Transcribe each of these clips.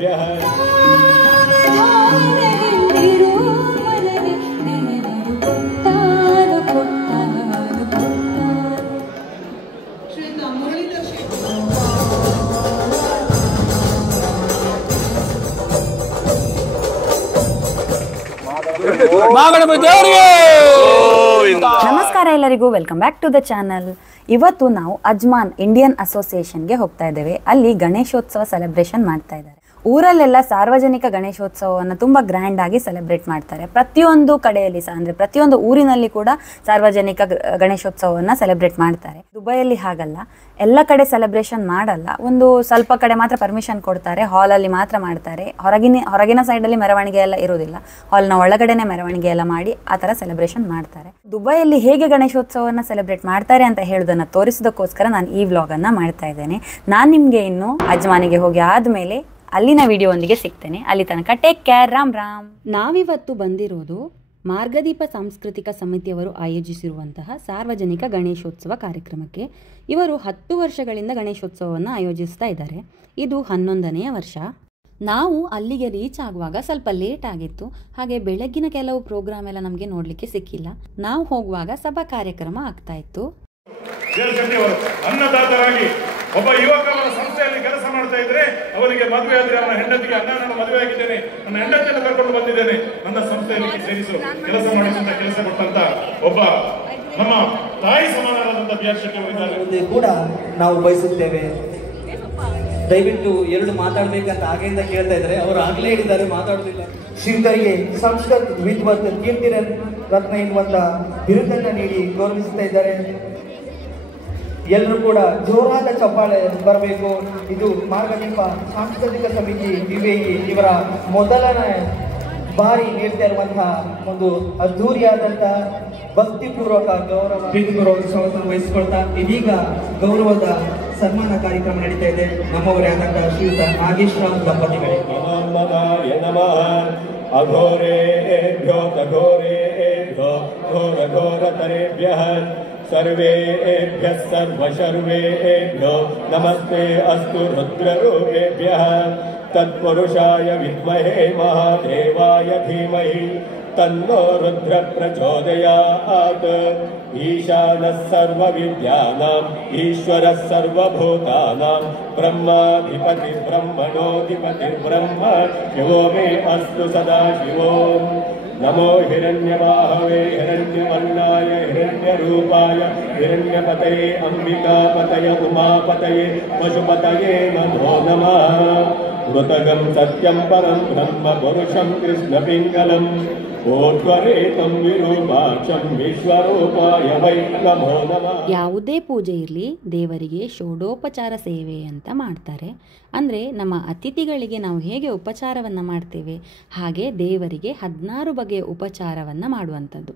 ತರೇಭ್ಯಃ ನಮಸ್ಕಾರ ಎಲ್ಲರಿಗೂ, welcome back to the channel. ಇವತ್ತು ನಾವು ಅಜ್ಮಾನ್ ಇಂಡಿಯನ್ ಅಸೋಸಿಯೇಷನ್ಗೆ ಹೋಗ್ತಾ ಇದ್ದೇವೆ. ಅಲ್ಲಿ ಗಣೇಶೋತ್ಸವ ಸೆಲೆಬ್ರೇಷನ್ ಮಾಡ್ತಾ ಇದ್ದಾರೆ. ಊರಲ್ಲೆಲ್ಲ ಸಾರ್ವಜನಿಕ ಗಣೇಶೋತ್ಸವವನ್ನು ತುಂಬ ಗ್ರ್ಯಾಂಡ್ ಆಗಿ ಸೆಲೆಬ್ರೇಟ್ ಮಾಡ್ತಾರೆ. ಪ್ರತಿಯೊಂದು ಕಡೆಯಲ್ಲಿ ಸಹ, ಅಂದರೆ ಪ್ರತಿಯೊಂದು ಊರಿನಲ್ಲಿ ಕೂಡ ಸಾರ್ವಜನಿಕ ಗಣೇಶೋತ್ಸವವನ್ನು ಸೆಲೆಬ್ರೇಟ್ ಮಾಡ್ತಾರೆ. ದುಬೈಯಲ್ಲಿ ಹಾಗಲ್ಲ, ಎಲ್ಲ ಕಡೆ ಸೆಲೆಬ್ರೇಷನ್ ಮಾಡಲ್ಲ. ಒಂದು ಸ್ವಲ್ಪ ಕಡೆ ಮಾತ್ರ ಪರ್ಮಿಷನ್ ಕೊಡ್ತಾರೆ, ಹಾಲಲ್ಲಿ ಮಾತ್ರ ಮಾಡ್ತಾರೆ. ಹೊರಗಿನ ಸೈಡಲ್ಲಿ ಮೆರವಣಿಗೆ ಎಲ್ಲ ಇರೋದಿಲ್ಲ, ಹಾಲ್ನ ಒಳಗಡೆನೆ ಮೆರವಣಿಗೆ ಎಲ್ಲ ಮಾಡಿ ಆ ಥರ ಸೆಲೆಬ್ರೇಷನ್ ಮಾಡ್ತಾರೆ. ದುಬೈಯಲ್ಲಿ ಹೇಗೆ ಗಣೇಶೋತ್ಸವವನ್ನು ಸೆಲೆಬ್ರೇಟ್ ಮಾಡ್ತಾರೆ ಅಂತ ಹೇಳೋದನ್ನು ತೋರಿಸೋದಕ್ಕೋಸ್ಕರ ನಾನು ಈ ವ್ಲಾಗನ್ನು ಮಾಡ್ತಾ ಇದ್ದೇನೆ. ನಾನು ನಿಮಗೆ ಇನ್ನು ಅಜ್ಮಾನಿಗೆ ಹೋಗಿ ಆದಮೇಲೆ ಅಲ್ಲಿನ ವಿಡಿಯೋವೊಂದಿಗೆ ಸಿಗ್ತೇನೆ. ಅಲ್ಲಿ ತನಕ ಟೇಕ್ ಕೇರ್. ರಾಮ್ ರಾಮ್. ನಾವಿವತ್ತು ಬಂದಿರೋದು ಮಾರ್ಗದೀಪ ಸಾಂಸ್ಕೃತಿಕ ಸಮಿತಿಯವರು ಆಯೋಜಿಸಿರುವಂತಹ ಸಾರ್ವಜನಿಕ ಗಣೇಶೋತ್ಸವ ಕಾರ್ಯಕ್ರಮಕ್ಕೆ. ಇವರು 10 ವರ್ಷಗಳಿಂದ ಗಣೇಶೋತ್ಸವವನ್ನು ಆಯೋಜಿಸ್ತಾ ಇದ್ದಾರೆ. ಇದು 11ನೇ ವರ್ಷ. ನಾವು ಅಲ್ಲಿಗೆ ರೀಚ್ ಆಗುವಾಗ ಸ್ವಲ್ಪ ಲೇಟ್ ಆಗಿತ್ತು, ಹಾಗೆ ಬೆಳಗ್ಗಿನ ಕೆಲವು ಪ್ರೋಗ್ರಾಮ್ ಎಲ್ಲ ನಮಗೆ ನೋಡಲಿಕ್ಕೆ ಸಿಕ್ಕಿಲ್ಲ. ನಾವು ಹೋಗುವಾಗ ಸಭಾ ಕಾರ್ಯಕ್ರಮ ಆಗ್ತಾ ಇತ್ತು. ಅನ್ನದಾತರಾಗಿ ಒಬ್ಬ ಯುವಕರ ಸಂಸ್ಥೆಯಲ್ಲಿ ಕೆಲಸ ಮಾಡ್ತಾ ಇದ್ರೆ ಅವರಿಗೆ ಮದುವೆ ಆದ್ರೆ ಅವನ ಹೆಂಡತಿಗೆ ನಾನು ಮದುವೆ ಆಗಿದ್ದೇನೆ, ನನ್ನ ಹೆಂಡತಿಯನ್ನು ಕರ್ಕೊಂಡು ಬಂದಿದ್ದೇನೆ, ನನ್ನ ಸಂಸ್ಥೆಯಲ್ಲಿ ಸೇರಿಸು, ಕೆಲಸ ಮಾಡಿಸುವಂತ ಕೆಲಸ ಕೊಟ್ಟಂತ ಒಬ್ಬ ನಮ್ಮ ತಾಯಿ ಸಮಾನರಾದಂತ ಬಿಆರ್ ಅವರಿದ್ದಾರೆ ಕೂಡ ನಾವು ಬಯಸುತ್ತೇವೆ. ದಯವಿಟ್ಟು 2 ಮಾತಾಡ್ಬೇಕಂತ ಆಗಿಂದ ಕೇಳ್ತಾ ಇದ್ದಾರೆ, ಅವರು ಆಗ್ಲೇ ಹೇಳಿದ್ದಾರೆ ಮಾತಾಡುದಿಲ್ಲ. ಶ್ರೀಧರಿಗೆ ಸಂಸ್ಕೃತ ವಿದ್ವತ್ ಕೀರ್ತಿ ರತ್ನ ಎನ್ನುವಂತ ಬಿರುದನ್ನ ನೀಡಿ ಗೌರವಿಸ್ತಾ ಇದ್ದಾರೆ. ಎಲ್ಲರೂ ಕೂಡ ಜೋರಾದ ಚಪ್ಪಾಳೆ ಬರಬೇಕು. ಇದು ಮಾರ್ಗದೀಪ ಸಾಂಸ್ಕೃತಿಕ ಸಮಿತಿ UAE ಇವರ ಮೊದಲನೇ ಬಾರಿ ನೀಡ್ತಾ ಇರುವಂತಹ ಒಂದು ಅದ್ದೂರಿಯಾದಂತಹ ಭಕ್ತಿಪೂರ್ವಕ ಗೌರವ ಪ್ರೀತಿಪೂರ್ವಕ ಸ್ವಾಗತ ವಹಿಸಿಕೊಳ್ತಾ ಇದೀಗ ಗೌರವದ ಸನ್ಮಾನ ಕಾರ್ಯಕ್ರಮ ನಡೀತಾ ಇದೆ. ನಮ್ಮವರೇ ಆದಂತಹ ಶ್ರೀಯುತ ನಾಗೇಶ್ವರ ದಂಪತಿಗಳಿಗೆ ಅಘೋರೇಭ್ಯೋ ತಘೋರೇಭ್ಯೋ ಘೋರ ಘೋರ ತರೇಭ್ಯಃ ಸರ್ವೇಭ್ಯಃ ಸರ್ವಶರ್ವೇಭ್ಯೋ ನಮಸ್ತೆ ಅಸ್ತು ರುದ್ರರೂಪೇಭ್ಯಃ ತತ್ಪುರುಷಾಯ ವಿದ್ಮಹೇ ಮಹಾದೇವಾಯ ಧೀಮಹಿ ತನ್ನೋ ರುದ್ರ ಪ್ರಚೋದಯಾತ್. ಈಶಾನಃ ಸರ್ವವಿದ್ಯಾನಾಂ ಈಶ್ವರಃ ಸರ್ವಭೂತಾನಾಂ ಬ್ರಹ್ಮಾಧಿಪತಿ ಬ್ರಹ್ಮಣೋಧಿಪತಿ ಬ್ರಹ್ಮ ಶಿವೋ ಮೇ ಅಸ್ತು ಸದಾ ಶಿವೋ. ನಮೋ ಹಿರಣ್ಯವಾಹವೇ ಹಿರಣ್ಯವರ್ಣಾಯ ಹಿರಣ್ಯರೂಪಾಯ ಹಿರಣ್ಯಪತಯೇ ಅಂಬಿಕಾಪತಯ ಉಮಾಪತಯೇ ಪಶುಪತಯೇ ನಮೋ ನಮಃ. ಮೃತಗಂ ಸತ್ಯಂ ಪರಂ ಬ್ರಹ್ಮ ಪುರುಷಂ ಕೃಷ್ಣಪಿಂಗಲಂ ಓರ್ಧ್ವರೇತಂ ವಿರೂಪಾಕ್ಷಂ ವಿಶ್ವರೂಪಾಯ ವೈ ನಮೋ ನಮಃ. ಯಾವುದೇ ಪೂಜೆ ಇರಲಿ, ದೇವರಿಗೆ ಷೋಡೋಪಚಾರ ಸೇವೆ ಅಂತ ಮಾಡ್ತಾರೆ. ಅಂದರೆ ನಮ್ಮ ಅತಿಥಿಗಳಿಗೆ ನಾವು ಹೇಗೆ ಉಪಚಾರವನ್ನು ಮಾಡ್ತೇವೆ ಹಾಗೆ ದೇವರಿಗೆ 16 ಬಗೆಯ ಉಪಚಾರವನ್ನು ಮಾಡುವಂಥದ್ದು.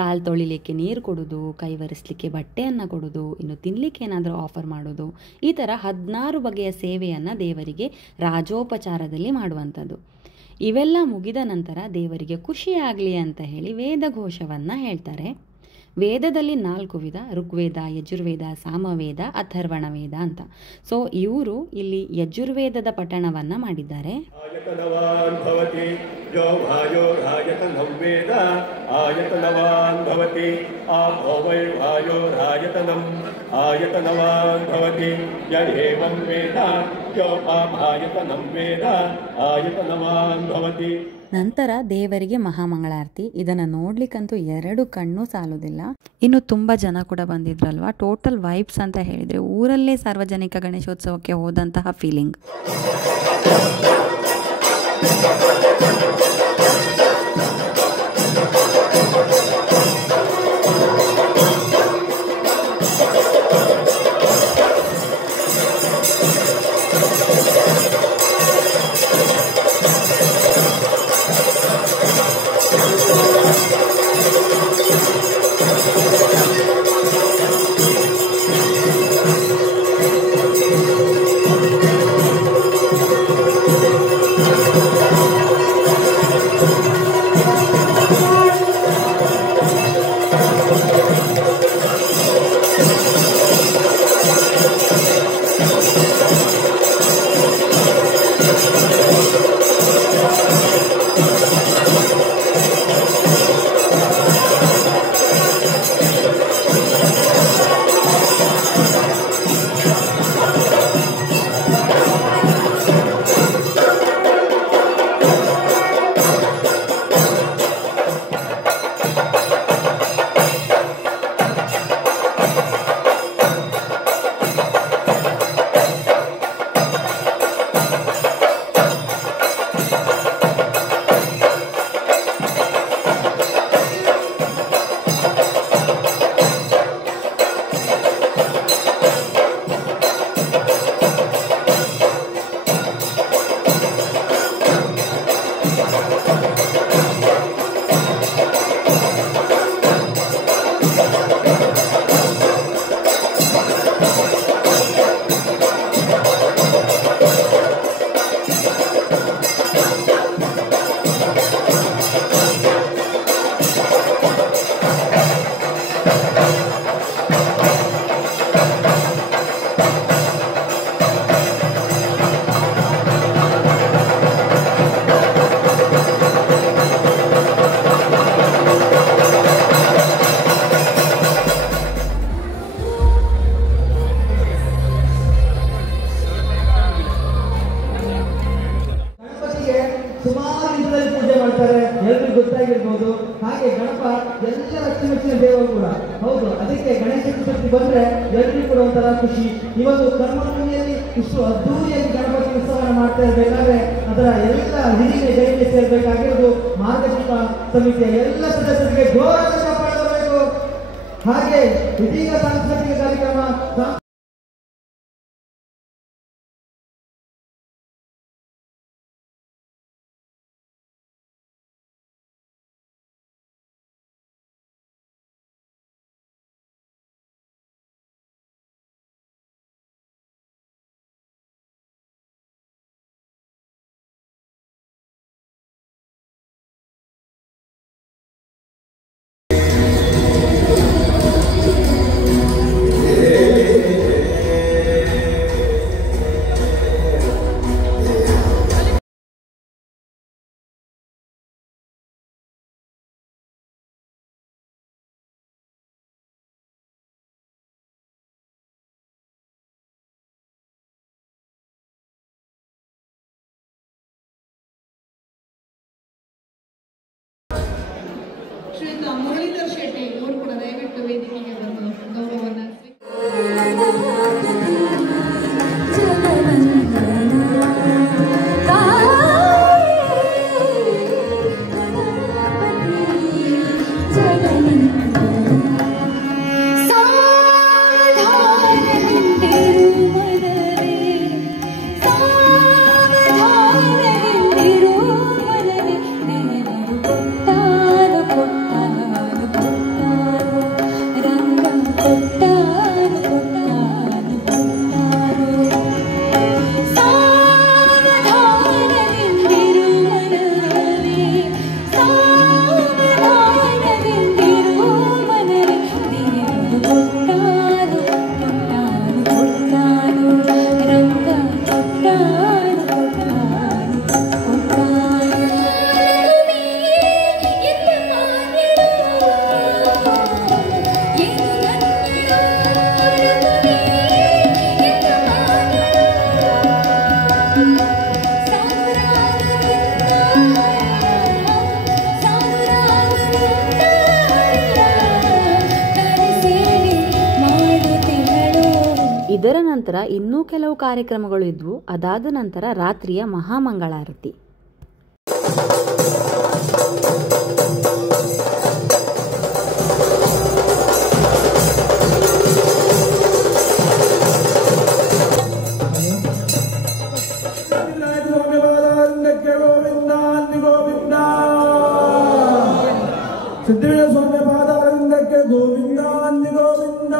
ಕಾಲು ತೊಳಿಲಿಕ್ಕೆ ನೀರು ಕೊಡೋದು, ಕೈ ಒರೆಸಲಿಕ್ಕೆ ಬಟ್ಟೆಯನ್ನು ಕೊಡೋದು, ಇನ್ನು ತಿನ್ನಲಿಕ್ಕೆ ಏನಾದರೂ ಆಫರ್ ಮಾಡೋದು, ಈ ಥರ 16 ಬಗೆಯ ಸೇವೆಯನ್ನು ದೇವರಿಗೆ ರಾಜೋಪಚಾರದಲ್ಲಿ ಮಾಡುವಂಥದ್ದು. ಇವೆಲ್ಲ ಮುಗಿದ ನಂತರ ದೇವರಿಗೆ ಖುಷಿಯಾಗಲಿ ಅಂತ ಹೇಳಿ ವೇದಘೋಷವನ್ನು ಹೇಳ್ತಾರೆ. ವೇದದಲ್ಲಿ 4 ವಿಧ: ಋಗ್ವೇದ, ಯಜುರ್ವೇದ, ಸಾಮವೇದ, ಅಥರ್ವಣ ವೇದ ಅಂತ. ಸೊ ಇವರು ಇಲ್ಲಿ ಯಜುರ್ವೇದದ ಪಠಣವನ್ನು ಮಾಡಿದ್ದಾರೆ. ಆಯತನವಾನ್ ಭವತಿ ಯೋ ವಾಯೋರಾಯತನಂ ವೇದ ಆಯತನವಾನ್ ಭವತಿ ಆಪೋ ವೈ ವಾಯೋರಾಯತನಂ ಆಯತನವಾನ್ ಭವತಿ ಯೇವಂ ವೇದ ಯೋ ಆಯತನಂ ವೇದ ಆಯತನವಾನ್ ಭವತಿ. ನಂತರ ದೇವರಿಗೆ ಮಹಾಮಂಗಳಾರತಿ. ಇದನ್ನು ನೋಡ್ಲಿಕ್ಕಂತೂ 2 ಕಣ್ಣು ಸಾಲುದಿಲ್ಲ. ಇನ್ನು ತುಂಬ ಜನ ಕೂಡ ಬಂದಿದ್ರಲ್ವಾ. ಟೋಟಲ್ ವೈಬ್ಸ್ ಅಂತ ಹೇಳಿದರೆ ಊರಲ್ಲೇ ಸಾರ್ವಜನಿಕ ಗಣೇಶೋತ್ಸವಕ್ಕೆ ಹೋದಂತಹ ಫೀಲಿಂಗ್. ಗೊತ್ತಾಗಿರ್ಬೋದು. ಹಾಗೆ ಗಣಪ ಎಲ್ಲ ಅಚ್ಚುಮೆಚ್ಚಿನ ದೇವರು ಕೂಡ ಹೌದು. ಅದಕ್ಕೆ ಗಣೇಶ ಚತುರ್ಥಿ ಬಂದ್ರೆ ಎಲ್ಲರಿಗೂ ಕೂಡ ಒಂಥರ ಖುಷಿ. ಇವತ್ತು ಕರ್ಮಭೂಮಿಯಲ್ಲಿ ಇಷ್ಟು ಅದ್ದೂರಿಯಾಗಿ ಗಣಪತಿ ಉತ್ಸವವನ್ನು ಮಾಡ್ತಾ ಇರಬೇಕಾದ್ರೆ ಅದರ ಎಲ್ಲ ಹಿರಿಮೆ ಜೈಲಿಗೆ ಸೇರ್ಬೇಕಾಗಿರೋದು ಮಾರ್ಗದೀಪ ಸಮಿತಿಯ ಎಲ್ಲ ಸದಸ್ಯರಿಗೆ ಗೌರವ ಕಾಪಾಡಬೇಕು. ಹಾಗೆ ಇದೀಗ ಸಾಂಸ್ಕೃತಿಕ ಕಾರ್ಯಕ್ರಮ ಶ್ರೀಯುತ ಮುರಳೀಧರ್ ಶೆಟ್ಟಿ ಇವರು ಕೂಡ ದಯವಿಟ್ಟು ವೇದಿಕೆಗೆ ಬಂದು ಗೌರವವನ್ನು ಇದರ ನಂತರ ಇನ್ನೂ ಕೆಲವು ಕಾರ್ಯಕ್ರಮಗಳು ಇದ್ವು. ಅದಾದ ನಂತರ ರಾತ್ರಿಯ ಮಹಾಮಂಗಳಾರತಿ. ಸಿದ್ದೇಶ್ವರ ಸ್ವಾಮಿ ಪಾದಾರವಿಂದಕ್ಕೆ ಗೋವಿಂದ ಅಂದಿ ಗೋವಿಂದ.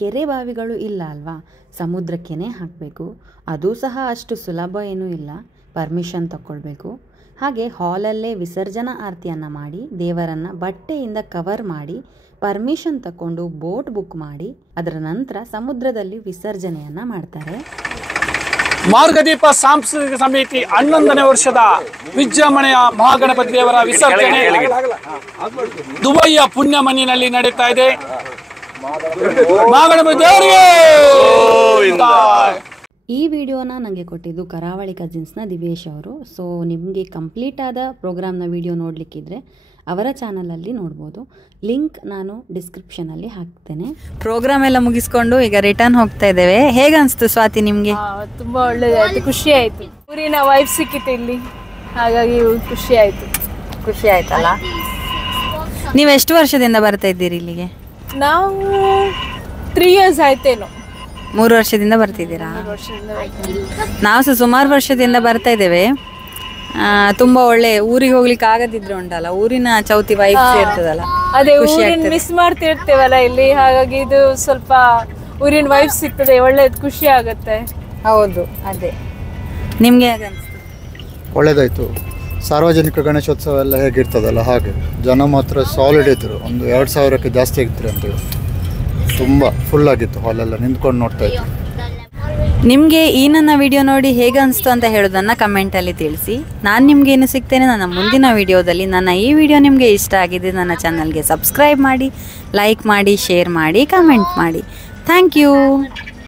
ಕೆರೆ ಬಾವಿಗಳು ಇಲ್ಲ ಅಲ್ವಾ, ಸಮುದ್ರಕ್ಕೇ ಹಾಕಬೇಕು. ಅದು ಸಹ ಅಷ್ಟು ಸುಲಭ ಏನೂ ಇಲ್ಲ, ಪರ್ಮಿಷನ್ ತಗೊಳ್ಬೇಕು. ಹಾಗೆ ಹಾಲಲ್ಲೇ ವಿಸರ್ಜನಾ ಆರತಿಯನ್ನು ಮಾಡಿ ದೇವರನ್ನು ಬಟ್ಟೆಯಿಂದ ಕವರ್ ಮಾಡಿ ಪರ್ಮಿಷನ್ ತಗೊಂಡು ಬೋಟ್ ಬುಕ್ ಮಾಡಿ ಅದರ ನಂತರ ಸಮುದ್ರದಲ್ಲಿ ವಿಸರ್ಜನೆಯನ್ನು ಮಾಡ್ತಾರೆ. ಮಾರ್ಗದೀಪ ಸಾಂಸ್ಕೃತಿಕ ಸಮಿತಿ 11ನೇ ವರ್ಷದ ವಿಜೃಂಭಣೆಯ ಮಹಾಗಣಪತಿ ದೇವರ ವಿಸರ್ಜನೆ ದುಬೈಯ ಪುಣ್ಯ ಮಣ್ಣಿನಲ್ಲಿ ನಡೀತಾ ಇದೆ. ಮಹಾಗಣಪತಿ ದೇವರಿಗೆ ಈ ವಿಡಿಯೋನ ನನಗೆ ಕೊಟ್ಟಿದ್ದು ಕರಾವಳಿ ಕಜಿನ್ಸ್ನ ದಿವೇಶ್ ಅವರು. ಸೊ ನಿಮಗೆ ಕಂಪ್ಲೀಟ್ ಆದ ಪ್ರೋಗ್ರಾಮ್ನ ವಿಡಿಯೋ ನೋಡಲಿಕ್ಕಿದ್ರೆ ಅವರ ಚಾನಲಲ್ಲಿ ನೋಡ್ಬೋದು. ಲಿಂಕ್ ನಾನು ಡಿಸ್ಕ್ರಿಪ್ಷನಲ್ಲಿ ಹಾಕ್ತೇನೆ. ಪ್ರೋಗ್ರಾಮ್ ಎಲ್ಲ ಮುಗಿಸ್ಕೊಂಡು ಈಗ ರಿಟರ್ನ್ ಹೋಗ್ತಾ ಇದ್ದೇವೆ. ಹೇಗೆ ಅನಿಸ್ತು ಸ್ವಾತಿ ನಿಮಗೆ? ತುಂಬ ಒಳ್ಳೆಯದಾಯಿತು, ಖುಷಿ ಆಯಿತು. ಊರಿನ ವೈಫ್ ಸಿಕ್ಕಿತ್ತು ಇಲ್ಲಿ, ಹಾಗಾಗಿ ಖುಷಿ ಆಯಿತು. ಖುಷಿ ಆಯ್ತಲ್ಲ. ನೀವು ಎಷ್ಟು ವರ್ಷದಿಂದ ಬರ್ತಾ ಇದ್ದೀರಿ ಇಲ್ಲಿಗೆ? ನಾವು 3 years ಆಯ್ತೇನೋ. 3 ವರ್ಷದಿಂದ ಬರ್ತಿದ್ದೀರಾ? ನಾವು ಸಹ ಸುಮಾರು ವರ್ಷದಿಂದ ಬರ್ತಾ ಇದ್ದೇವೆ. ತುಂಬ ಒಳ್ಳೆ, ಊರಿಗೆ ಹೋಗ್ಲಿಕ್ಕೆ ಆಗದಿದ್ರೆ ಉಂಟಲ್ಲ, ಊರಿನ ಚೌತಿ ವೈಫ್ ಇರ್ತದಲ್ಲ, ಅದೇ ಊರಿನ ಮಿಸ್ ಮಾಡ್ತಿರ್ತೇವಲ್ಲ ಇಲ್ಲಿ, ಹಾಗಾಗಿ ಇದು ಸ್ವಲ್ಪ ಊರಿನ ವೈಫ್ ಸಿಗ್ತದೆ, ಒಳ್ಳೇದು, ಖುಷಿ ಆಗುತ್ತೆ. ಹೌದು, ಅದೇ. ನಿಮ್ಗೆ ಹೇಗೆ ಅನಿಸ್ತು? ಒಳ್ಳೇದಾಯ್ತು. ಸಾರ್ವಜನಿಕ ಗಣೇಶೋತ್ಸವ ಎಲ್ಲ ಹೇಗಿರ್ತದಲ್ಲ ಹಾಗೆ ಜನ ಮಾತ್ರ ಸಾಲಿಡ್ ಇದ್ರು. ಒಂದು 2000ಕ್ಕೆ ಜಾಸ್ತಿ ಆಗಿದ್ರು ಅಂತೇಳಿ ತುಂಬ ಫುಲ್ ಆಗಿತ್ತು ಹಾಲೆಲ್ಲ, ನಿಂತ್ಕೊಂಡು ನೋಡ್ತಾ ಇತ್ತು. ನಿಮಗೆ ಈ ನನ್ನ ವಿಡಿಯೋ ನೋಡಿ ಹೇಗೆ ಅನಿಸ್ತು ಅಂತ ಹೇಳೋದನ್ನು ಕಮೆಂಟಲ್ಲಿ ತಿಳಿಸಿ. ನಾನು ನಿಮ್ಗೆ ಏನು ಸಿಗ್ತೇನೆ ನನ್ನ ಮುಂದಿನ ವಿಡಿಯೋದಲ್ಲಿ. ನನ್ನ ಈ ವಿಡಿಯೋ ನಿಮಗೆ ಇಷ್ಟ ಆಗಿದೆ ನನ್ನ ಚಾನಲ್ಗೆ ಸಬ್ಸ್ಕ್ರೈಬ್ ಮಾಡಿ, ಲೈಕ್ ಮಾಡಿ, ಶೇರ್ ಮಾಡಿ, ಕಮೆಂಟ್ ಮಾಡಿ. Thank you.